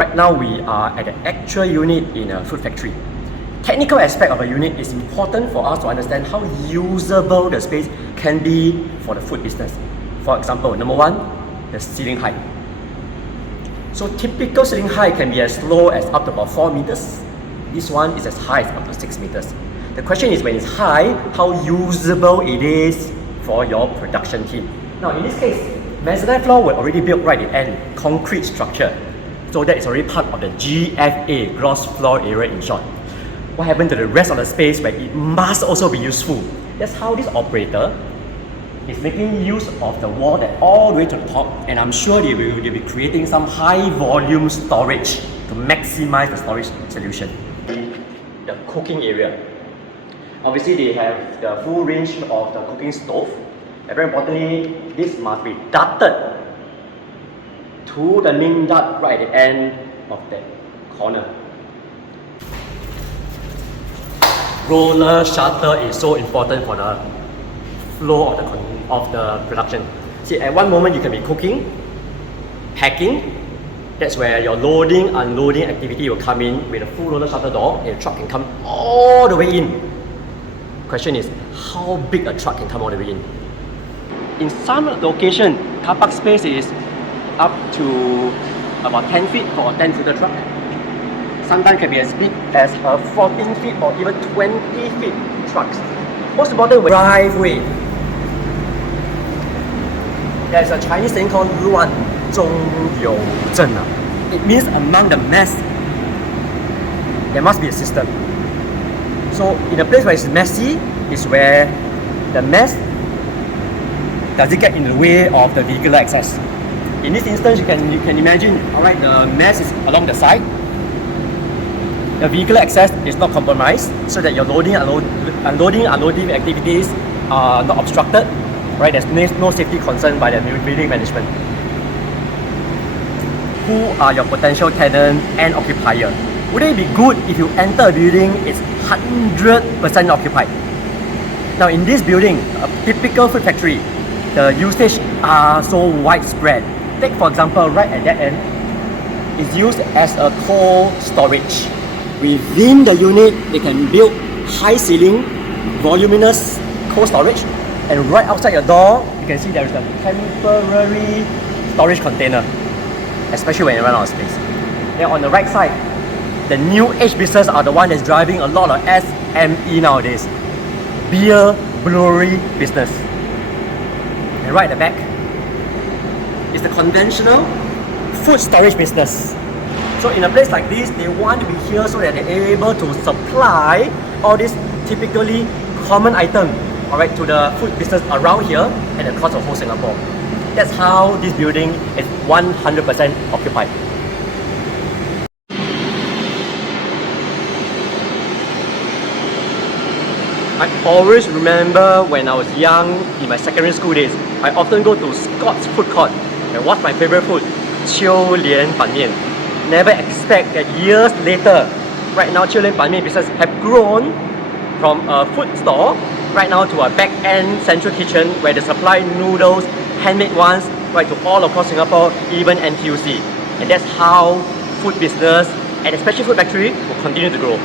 Right now we are at the actual unit in a food factory. Technical aspect of a unit is important for us to understand how usable the space can be for the food business. For example, number one, the ceiling height. So typical ceiling height can be as low as up to about 4 meters. This one is as high as up to 6 meters. The question is when it's high, how usable it is for your production team. Now in this case, mezzanine floor were already built right at the end, concrete structure. So that is already part of the GFA, gross floor area in short. What happened to the rest of the space where it must also be useful? That's how this operator is making use of the wall that all the way to the top, and I'm sure they'll be creating some high volume storage to maximize the storage solution. The cooking area. Obviously they have the full range of the cooking stove, and very importantly, this must be ducted to the main duct right at the end of that corner. Roller shutter is so important for the flow of the production. See, at one moment you can be cooking, packing. That's where your loading, unloading activity will come in with a full roller shutter door, and the truck can come all the way in. Question is, how big a truck can come all the way in? In some location, car park space is up to about 10 feet for a 10-footer truck. Sometimes can be as big as a 14 feet or even 20 feet trucks. Most important, driveway. There's a Chinese saying called 乱中有正. It means among the mess, there must be a system. So in a place where it's messy is where the mess doesn't get in the way of the vehicular access. In this instance, you can imagine, alright, the mess is along the side. The vehicular access is not compromised, so that your loading, unloading activities are not obstructed. Right? There's no safety concern by the building management. Who are your potential tenant and occupier? Would it be good if you enter a building, it's 100% occupied? Now in this building, a typical food factory, the usage are so widespread. Take for example, right at that end, is used as a cold storage. Within the unit, they can build high ceiling, voluminous cold storage, and right outside your door, you can see there is a temporary storage container, especially when you run out of space. Then on the right side, the new age business are the one that's driving a lot of SME nowadays. Beer, brewery business. And right at the back is the conventional food storage business. So in a place like this, they want to be here so that they're able to supply all these typically common items, alright, to the food business around here and across the whole Singapore. That's how this building is 100% occupied. I always remember when I was young in my secondary school days, I often go to Scott's food court and what's my favorite food? 秋莲板面. Never expect that years later, right now 秋莲板面 business have grown from a food store right now to a back-end central kitchen where they supply noodles, handmade ones, right to all across Singapore, even NTUC. And that's how food business, and especially food factory, will continue to grow.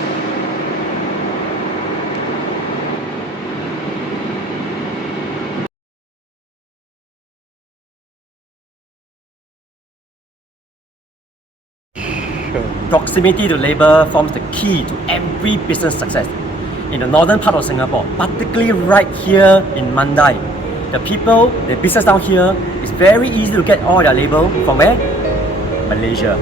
Proximity to labor forms the key to every business success. In the northern part of Singapore, particularly right here in Mandai, the business down here, is very easy to get all their labor from where? Malaysia.